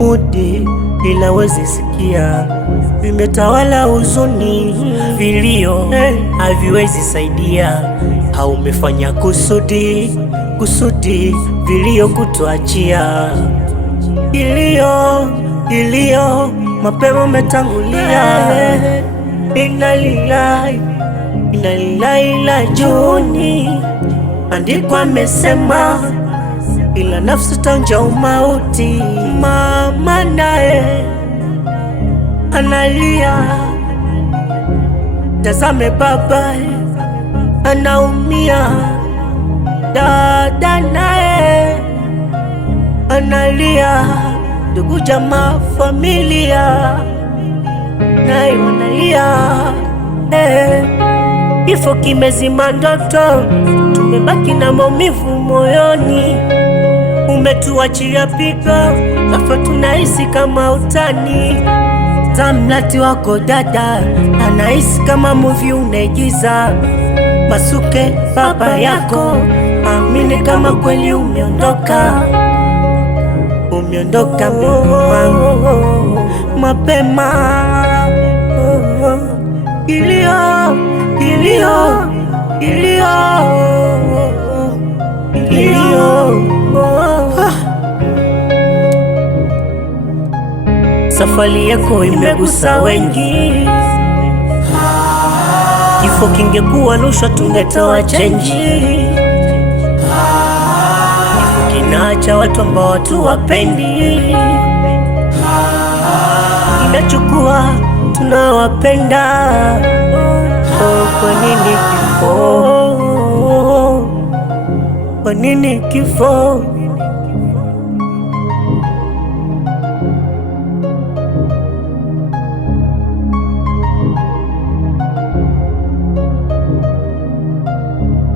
udi ila wezi sikia, vimetawala huzuni, vilio haviwezi saidia. Haumefanya kusudi, vilio kutuachia. Ilio mapema umetangulia. Inalilahi la juni, andikwa amesema, ila nafsi taonja umauti. Mama naye analia, tazame baba anaumia. Dada naye analia, ndugu jamaa familia naye wanalia. Kifo kimezima ndoto, tumebaki na maumivu moyoni. Umetuachia pigo, ghafla tunahisi kama utani. Tamlati wako dada anahisi kama movie unaigiza. Masuke baba yako amini kama kweli umeondoka mapema. Ilio safari yako imegusa wengi. Kifo kingekuwa rushwa tungetoa chenji. Kifo kinaacha watu ambao watu wapendi, inachukua tunawapenda. Kwa nini kifo? Kwa nini kifo?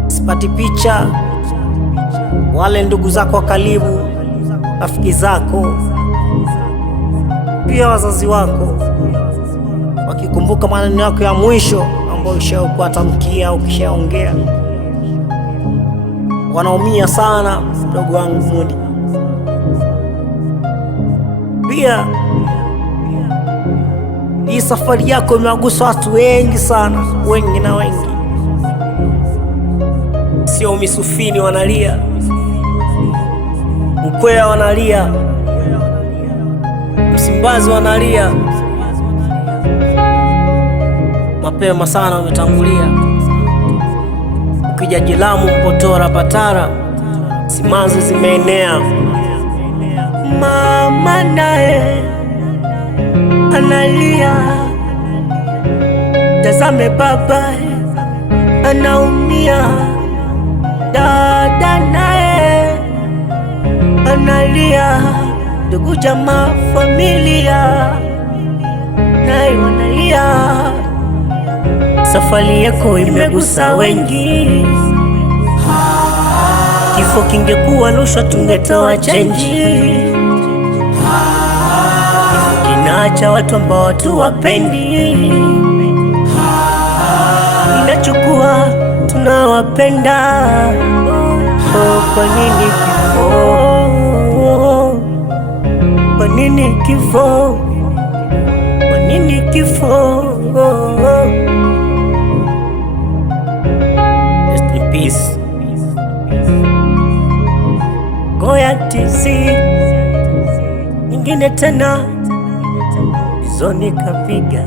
Sipati picha wale ndugu zako wa karibu, rafiki zako, pia wazazi wako, wakikumbuka maneno yako ya mwisho ambayo ushakuatamkia au ukishaongea. Wanaumia sana, mdogo wangu Mudi. Pia hii safari yako imewagusa watu wengi sana, wengi na wengi. Sio Misufini wanalia, Ukwea wanalia, Msimbazi wanalia. Mapema sana umetangulia. Ukija Jilamu, Mpotora, Patara, simanzi zimeenea. Mama naye analia, tazame baba anaumia. Dada naye analia, ndugu jamaa familia naye wanalia. Safari yako imegusa wengi. Kifo kingekuwa rushwa tungetoa chenji. Kifo kinaacha watu ambao watu wapendi, inachukua tunawapenda. Kwa nini kifo? Kwa nini kifo? Kwa nini kifo? Rest in peace. Goya TZ nyingine tena izoni kapiga.